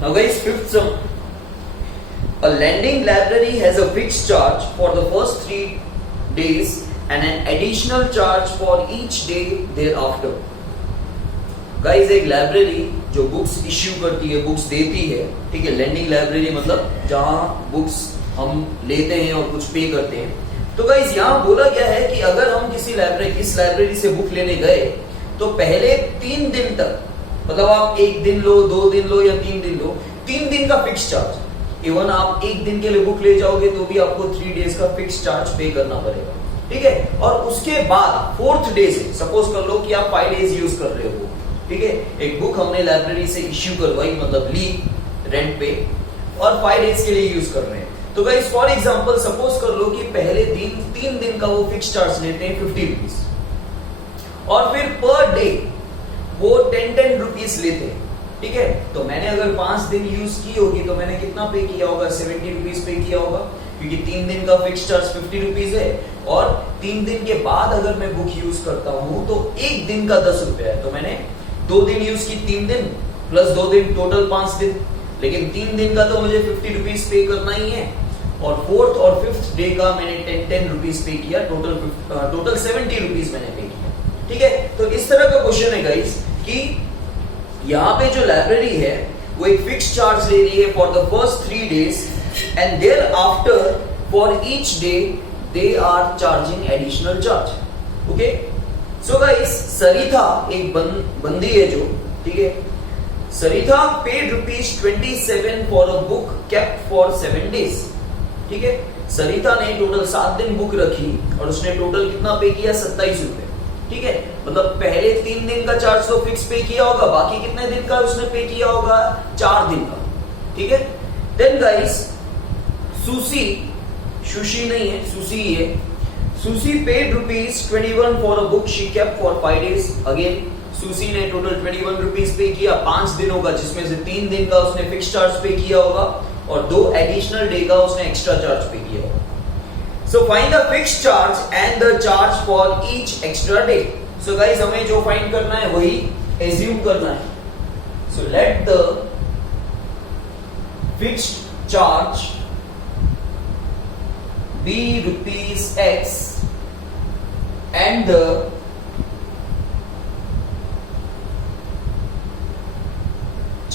Now guys, fifth sum. A lending library has a fixed charge for the first 3 days and an additional charge for each day thereafter. Guys, एक library जो books issue करती है, books देती है, ठीक है, lending library मतलब जहां बुक्स हम लेते हैं और कुछ पे करते हैं। तो गाइज यहाँ बोला गया है कि अगर हम किसी लाइब्रेरी से बुक लेने गए तो पहले 3 दिन तक, मतलब आप 1 दिन लो, 2 दिन लो या 3 दिन लो, 3 दिन का फिक्स चार्ज। इवन आप 1 दिन के लिए बुक ले जाओगे तो भी आपको 3 डेज का फिक्स चार्ज पे करना पड़ेगा, ठीक है। और उसके बाद 4th डे से, सपोज कर लो कि आप 5 डेज यूज कर रहे हो, ठीक है, एक बुक हमने लाइब्रेरी से इश्यू करवाई, मतलब ली रेंट पे, और 5 डेज के लिए यूज कर रहे हैं। तो गाइस फॉर एग्जांपल सपोज कर लो कि पहले दिन 3 दिन का वो फिक्स चार्ज लेते हैं 50 रुपीज, और फिर पर डे वो 10 रुपीज लेते हैं, ठीक है। तो मैंने अगर 5 दिन यूज की होगी तो मैंने कितना पे किया होगा, 70 रुपीज पे किया होगा, क्योंकि 3 दिन का फिक्स चार्ज 50 रुपीज है, और 3 दिन के बाद अगर मैं बुक यूज करता हूं तो 1 दिन का 10 रुपया है। तो मैंने 2 दिन यूज की, 3 दिन प्लस 2 दिन, टोटल 5 दिन, लेकिन 3 दिन का तो मुझे 50 रुपीज पे करना ही है, और 4th और 5th डे का मैंने 10 रुपीज पे किया, टोटल 70 रुपीज मैंने पे किया, ठीक है। तो इस तरह का क्वेश्चन है गाइस कि यहाँ पे जो लाइब्रेरी है वो एक फिक्स चार्ज ले रही है for the first 3 days and thereafter for each day they are charging additional charge. Okay, so guys Sarita एक बंदी है जो, ठीक है, Sarita paid ₹27 for a book kept for 7 days, ठीक है। सरिता ने टोटल 7 दिन बुक रखी और उसने टोटल कितना पे किया, 27 रुपए, ठीक है। मतलब पहले 3 दिन का चार्ज तो फिक्स पे किया होगा, बाकी कितने दिन का उसने पे किया होगा, 4 दिन का, ठीक है। देन गाइस सुशी नहीं है, सुशी ही है, sushi paid ₹21 for a book she kept for 5 days. Again sushi ने टोटल 21 रुपीज पे किया 5 दिनों का, जिसमें से 3 दिन का उसने फिक्स चार्ज पे किया होगा और 2 एडिशनल डे का उसने एक्स्ट्रा चार्ज पे किया होगा। So find the fixed charge and the charge for each extra day. So guys हमें जो फाइंड करना है वही assume करना है. So let the fixed charge be ₹X and the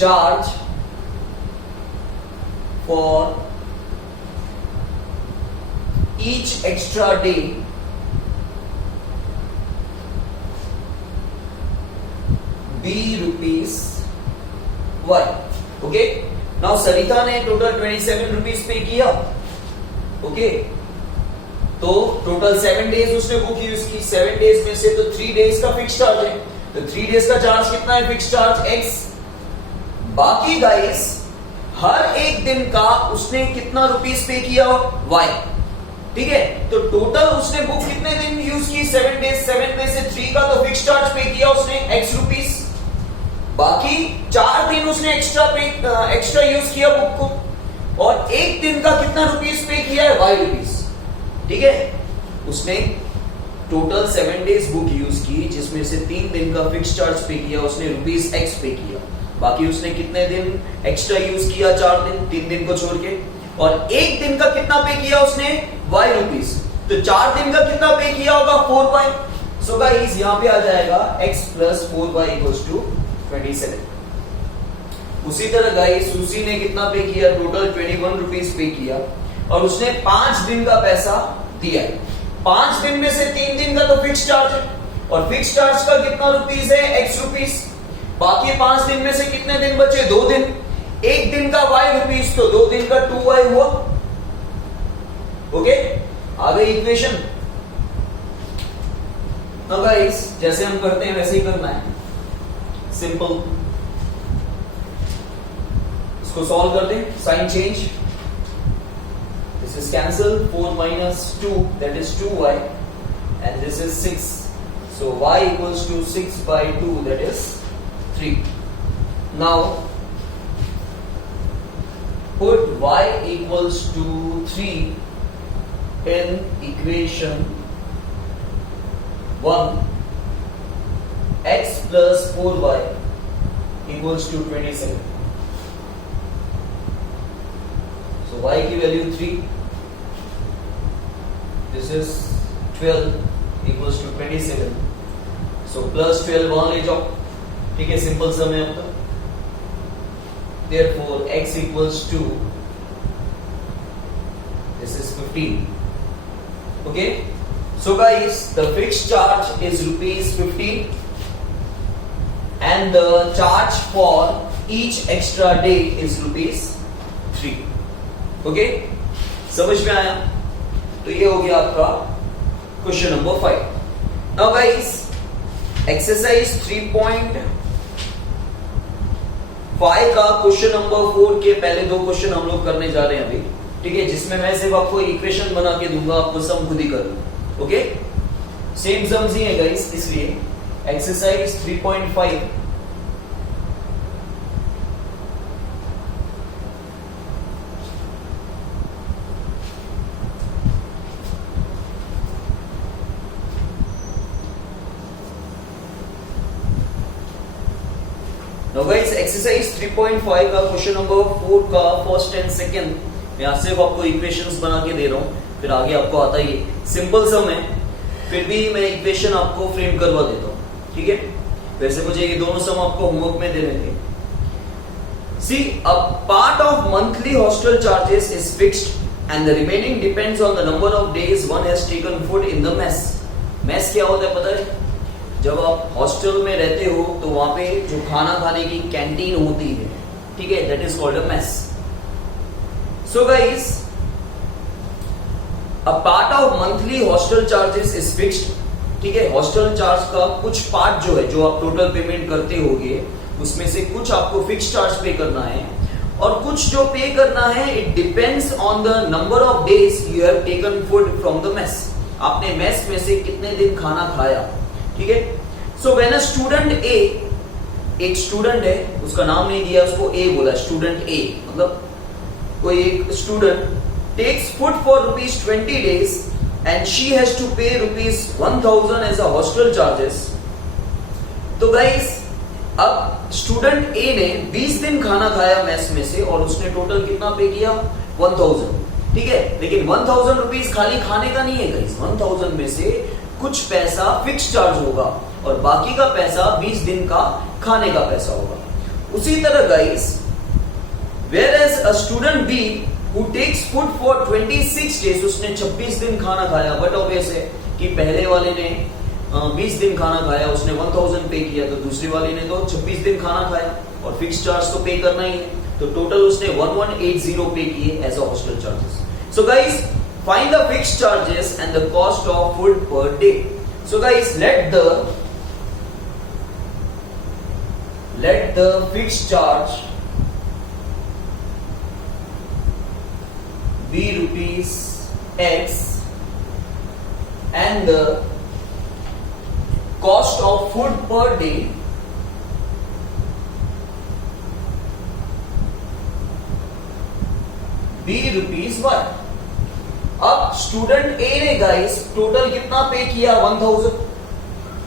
charge for each extra day be ₹Y. Okay, now सरिता ने total 27 rupees पे किया, ओके, तो टोटल 7 डेज उसने बुक यूज की, 7 डेज में से तो 3 डेज का फिक्स चार्ज है, तो 3 डेज का चार्ज कितना है, फिक्स चार्ज X। बाकी गाइस हर एक दिन का उसने कितना रुपीज पे किया, Y, ठीक है। तो टोटल उसने बुक कितने दिन यूज की, 7 डेज, 7 में से 3 का तो फिक्स चार्ज पे किया उसने X रुपीस, बाकी 4 दिन उसने एक्स्ट्रा यूज किया बुक को, और 1 दिन का कितना रुपीस पे किया है, Y रुपीस, ठीक है। उसने टोटल 7 डेज बुक यूज की, जिसमें से 3 दिन का फिक्स चार्ज पे किया उसने ₹X पे किया, बाकी उसने कितने दिन एक्स्ट्रा यूज किया, 4 दिन, 3 दिन को छोड़ के, और 1 दिन का कितना पे किया उसने, Y रुपीस, तो 4 दिन का कितना पे किया होगा, 4Y। सो गाइस यहाँ पे आ जाएगा X + 4Y = 27। उसी तरह गाइस सुशी ने कितना पे किया, टोटल 21 रुपीज पे किया, और उसने 5 दिन का पैसा दिया। 5 दिन में से 3 दिन का तो फिक्स चार्ज है, और फिक्स चार्ज का कितना रुपीस है, X रुपीस, बाकी 5 दिन में से कितने दिन बचे, 2 दिन, 1 दिन का Y रुपीस, तो 2 दिन का 2Y हुआ। ओके, आ गई इक्वेशन। तो गाइस जैसे हम करते हैं वैसे ही करना है, सिंपल। इसको सॉल्व करते हैं, sign change, this is cancel, 4 - 2 that is 2Y, and this is 6, so Y = 6/2 that is 3. Now put Y = 3 in equation 1. X + 4Y = 27. y की value 3, this is 12 equals to 27, so plus 12 वहां ले जाओ, ठीक है, simple सम है अब तक। Therefore x equals to, this is 15. Okay, so guys, the fixed charge is rupees 15 and the charge for each extra day is rupees 3. Okay, समझ में आया? तो ये हो गया आपका question number 5। Now guys, exercise 3.5 का क्वेश्चन नंबर 4 के पहले दो क्वेश्चन हम लोग करने जा रहे हैं अभी, ठीक है, जिसमें मैं सिर्फ आपको इक्वेशन बना के दूंगा, आपको सम खुद ही करना। ओके, सेम सम्स ही है गाइस, इसलिए एक्सरसाइज 3.5 Now guys, एक्सरसाइज 3.5 का क्वेश्चन नंबर 4 का फर्स्ट एंड सेकंड यहां सिर्फ आपको इक्वेशंस बना के दे रहा हूं, फिर आगे आपको आता ही है, सिंपल सम है, फिर भी मैं इक्वेशन आपको फ्रेम करवा देता हूं, ठीक है। वैसे मुझे ये दोनों सम आपको होमवर्क में देने थे। See, a part of monthly hostel charges is fixed and the remaining depends on the number of days one has taken food in the mess. Mess क्या होता है पता है? जब आप हॉस्टल में रहते हो तो वहां पे जो खाना खाने की कैंटीन होती है, ठीक है, that is called a mess. So guys, a part of monthly hostel charges is fixed, ठीक है। हॉस्टल चार्ज का कुछ पार्ट जो है, जो आप टोटल पेमेंट करते होगे, उसमें से कुछ आपको फिक्स चार्ज पे करना है और कुछ जो पे करना है it depends on the number of days you have taken food from the mess. आपने मेस में से कितने दिन खाना खाया, ठीक है। सो व्हेन अ स्टूडेंट ए, एक स्टूडेंट है, उसका नाम नहीं दिया, उसको ए बोला, स्टूडेंट ए, मतलब कोई एक student takes food for ₹20 days and she has to pay ₹1000 as a hostel charges. तो गाइस, अब स्टूडेंट ए ने 20 दिन खाना खाया मेस में से और उसने टोटल कितना पे किया? 1000, ठीक है। लेकिन 1000 रुपीज खाली खाने का नहीं है गाइस, 1000 में से कुछ पैसा फिक्स चार्ज होगा और बाकी का पैसा 20 दिन का खाने का पैसा होगा। उसी तरह guys, whereas a student B who takes food for 26 days, उसने 26 दिन खाना खाया, बट ऑब्वियस है कि पहले वाले ने 20 दिन खाना खाया, उसने 1000 पे किया, तो दूसरी वाली ने तो 26 दिन खाना खाया और फिक्स चार्ज तो पे करना ही है, तो टोटल उसने 1180 पे किए as a hostel charges. So guys, find the fixed charges and the cost of food per day. So guys, let the fixed charge be rupees X and the cost of food per day be rupees Y. अब student A ने guys total कितना पे किया? 1000,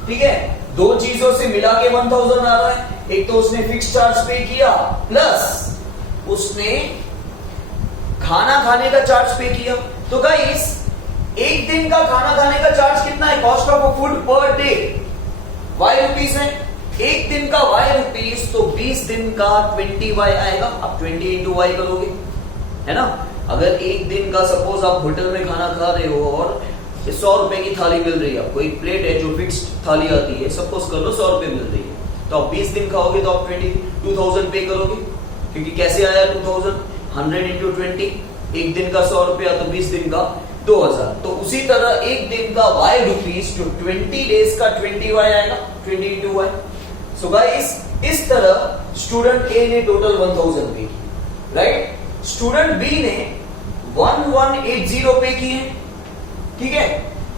ठीक है। दो चीजों से मिला के 1000 आ रहा है, एक तो उसने फिक्स चार्ज पे किया प्लस उसने खाना खाने का चार्ज पे किया। तो गाइस, एक दिन का खाना खाने का चार्ज कितना है? Cost of food per day Y rupees है, एक दिन का वाई रुपीज, तो 20 दिन का 20 वाई आएगा। आप 20 इंटू वाई करोगे, है ना। अगर एक दिन का सपोज आप होटल में खाना खा रहे हो और 100 रुपए की थाली मिल रही है, आपको एक प्लेट है जो फिक्स्ड थाली आती है, सपोज कर लो 100 रुपए मिल रही है, तो आप 20 दिन खाओगे तो आप 2000 पे करोगे, क्योंकि कैसे आया 2000? 100 इंटू 20, एक दिन का 100 रुपया तो 20 दिन का 2000। तो उसी तरह एक दिन का वाई रुपीज, तो 20 डेज का 20 वाई आएगा, 20 इंटू वाई। सो गाइस, इस तरह स्टूडेंट ए ने टोटल 1000 पे की, राइट। स्टूडेंट बी ने 1180 पे किए, ठीक है,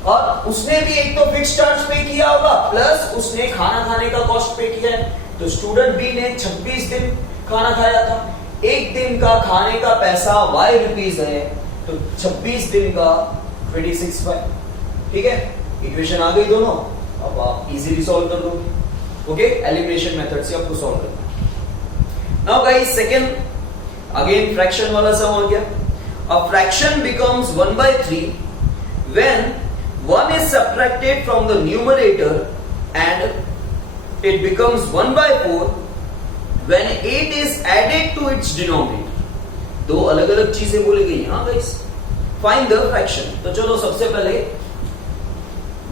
और उसने भी एक तो फिक्स चार्ज पे किया होगा प्लस उसने खाना खाने का कॉस्ट पे किया है। तो स्टूडेंट बी ने 26 दिन खाना खाया था, एक दिन का खाने का पैसा वाई रुपीज है, तो 26 दिन का 26 वाई, ठीक है। इक्वेशन आ गई दोनों, अब आप इजीली सॉल्व कर दोगे। ओके, एलिमिनेशन मेथड से आपको सॉल्व करना। Now guys, second again fraction वाला सम आ गया। a fraction becomes 1 by 3 when 1 is subtracted from the numerator and it becomes 1 by 4 when 8 is added to its denominator. दो अलग अलग चीजें बोली गई हाँ गाइस. Find the fraction. तो चलो सबसे पहले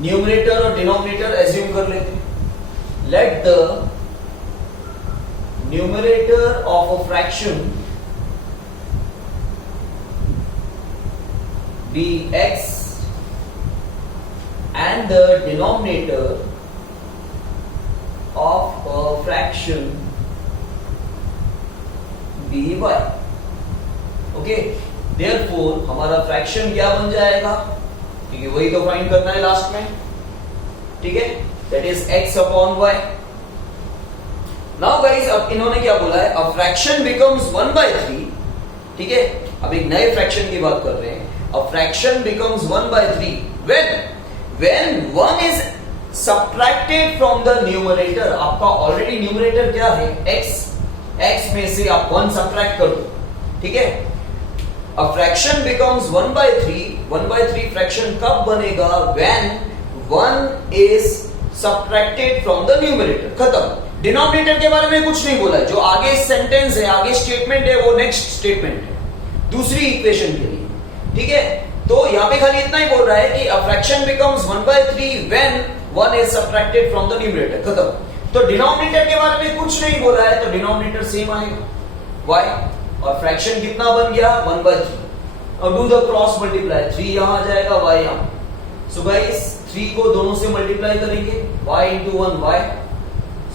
न्यूमरेटर और डिनोमिनेटर एज्यूम कर लेते हैं. Let the numerator of a fraction be x and the denominator of a fraction be y. Okay, therefore हमारा फ्रैक्शन क्या बन जाएगा, क्योंकि वही तो फाइंड करना है लास्ट में. ठीक है, that is x upon y. Now guys अब इन्होंने क्या बोला है, अ फ्रैक्शन बिकम्स 1 by 3. ठीक है, अब एक नए फ्रैक्शन की बात कर रहे हैं. A fraction becomes 1 by 3 when 1 is subtracted from the numerator. आपका ऑलरेडी न्यूमरेटर क्या है, x में से आप 1 सब्ट्रैक्ट कर दो. ठीक है, a fraction becomes 1 by 3 fraction कब बनेगा, when 1 is subtracted from the numerator. खत्म. डिनोमिनेटर के बारे में कुछ नहीं बोला है. जो आगे सेंटेंस है, आगे स्टेटमेंट है, वो नेक्स्ट स्टेटमेंट है दूसरी इक्वेशन के लिए. ठीक है, तो यहां पे खाली इतना ही बोल रहा है कि a fraction becomes 1 by 3 when 1 is subtracted from the numerator. खत्म. तो डिनोमिनेटर के बारे में कुछ नहीं बोला है, तो डिनोमिनेटर सेम आएगा y, और फ्रैक्शन कितना बन गया 1 by 3. और डू द क्रॉस मल्टीप्लाई. 3 यहां आ जाएगा, y यहां. सो गाइस 3 को दोनों से मल्टीप्लाई करेंगे, y into 1 y.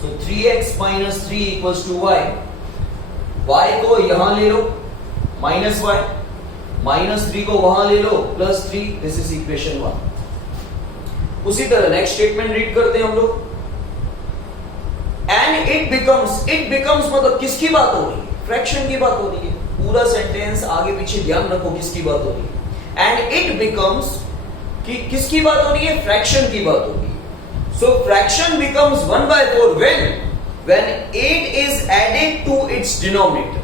So 3x minus 3 equals to y. y को यहां ले लो minus y, minus 3 को वहां ले लो plus 3. This is equation 1. उसी तरह नेक्स्ट स्टेटमेंट रीड करते हैं हम लोग. And it becomes मतलब किसकी बात हो रही है, फ्रैक्शन की बात हो रही है. पूरा सेंटेंस आगे पीछे ध्यान रखो किसकी बात हो रही है. And it becomes कि किसकी बात हो रही है, फ्रैक्शन की बात हो रही है. So fraction becomes 1 by 4 when 8 is added to its denominator.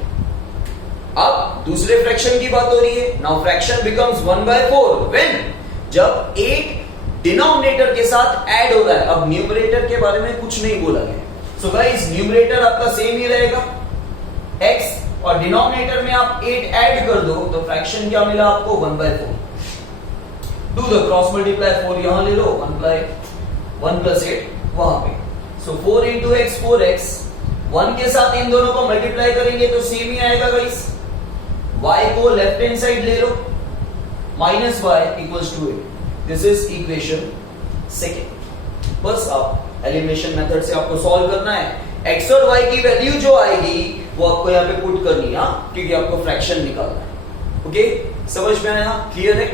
अब दूसरे फ्रैक्शन की बात हो रही है. Now fraction becomes 1 by 4 when जब 8 डिनोमिनेटर के साथ ऐड हो रहा है. अब न्यूमरेटर के बारे में कुछ नहीं बोला गया. So guys न्यूमरेटर आपका सेम ही रहेगा x, और डिनोमिनेटर में आप 8 ऐड कर दो तो फ्रैक्शन क्या मिला आपको 1 by 4. Do the cross multiply. 4 यहां ले लो, 1 plus 8 वहां पे. सो 4 into x 4x. 1 के साथ इन दोनों को मल्टीप्लाई करेंगे तो सेम ही आएगा गाइस. y को लेफ्ट हैंड साइड ले लो, minus y equals to 8. This is equation second. बस आप एलिमिनेशन मेथड से आपको सॉल्व करना है. x और y की वैल्यू जो आएगी वो आपको यहाँ पे पुट करनी है, क्योंकि आपको फ्रैक्शन निकालना है. ओके, समझ में आया, क्लियर है.